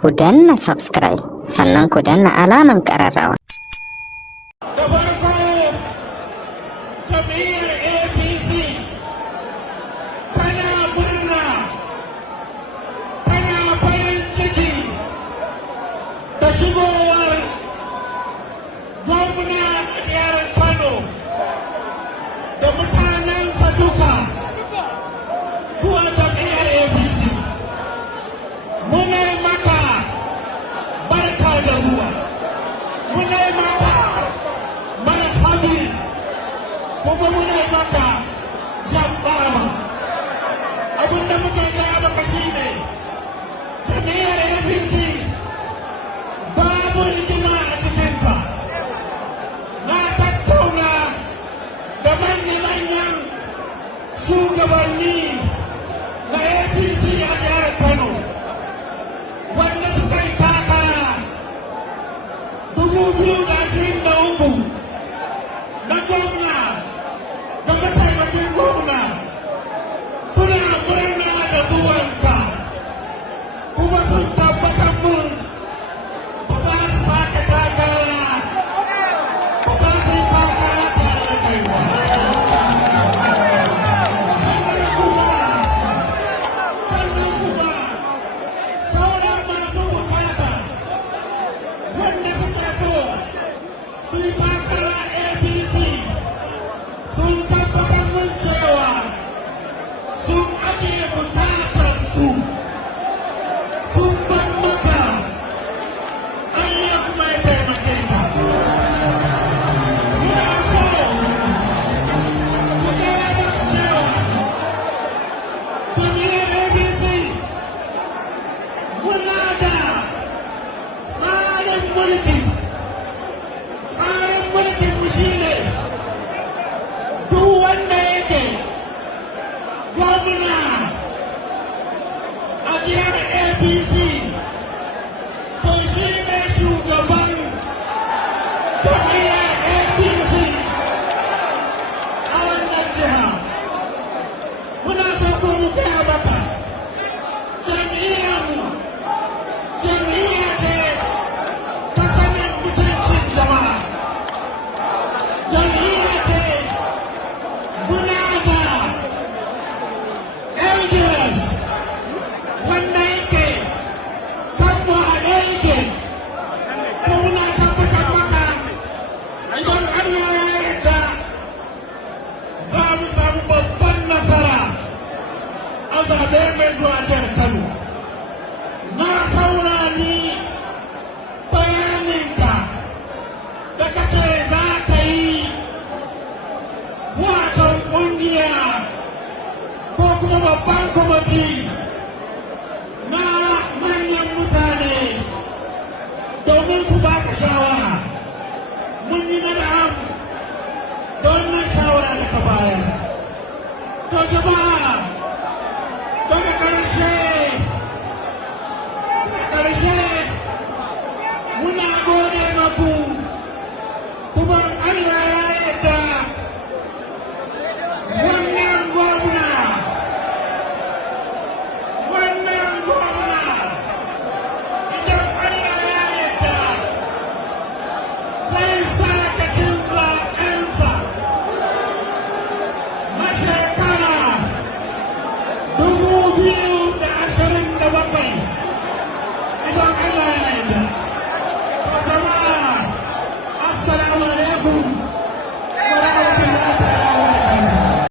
ku danna subscribe sannan ku danna alaman ƙararrawa. Da farko jam'iyyar APC tana murna, tana farin ciki da shigowar gwamna a jihar Kano da mutanensa duka zuwa jam'iyyar APC. Muna yi maka barka da zuwa, muna yi maka marhabi, kuma muna yi maka jambama. Abinda muke gaya maka shi ne jam'iyyar APC babu rigima a cikinta. Na tattauna da manya-manyan shugabanni na APC a jihar Kano wanda suka yi takara 2023 na gwamna da mataimakin gwamna. Suna murna da zuwanka kuma sun tabbatar mun ba za su sake takara, ba za su yi takara tare da kai ba. Sannan kuma sauran masu bukata wanda suka so su yi takara APC sun tabbatar mun cewa sun ajiye bukatar su sun bar maka. Allah kuma ya taimake ka. Muna so ku gaya maka cewa jam'iyyar APC muna da tsarin mulki. Tsarin mulkin mu shine duk wanda yake gwamna a jihar APC to shi ne shugaban jam'iyyar APC a wannan jiha. Muna so ko mu gaya maka jam'iyyar mu jam'iyya ce ta sanin mutuncin jama'a. Jam'iyya ce muna da elders wanda yake kan mu haɗe yake. Ko muna tabbatar maka idan Allah ya yarda za mu samu babban nasara a zaɓe mai zuwa jihar Kano. Na saurari bayaninka da kace za ka yi wato ƙungiya ko kuma babban kwamiti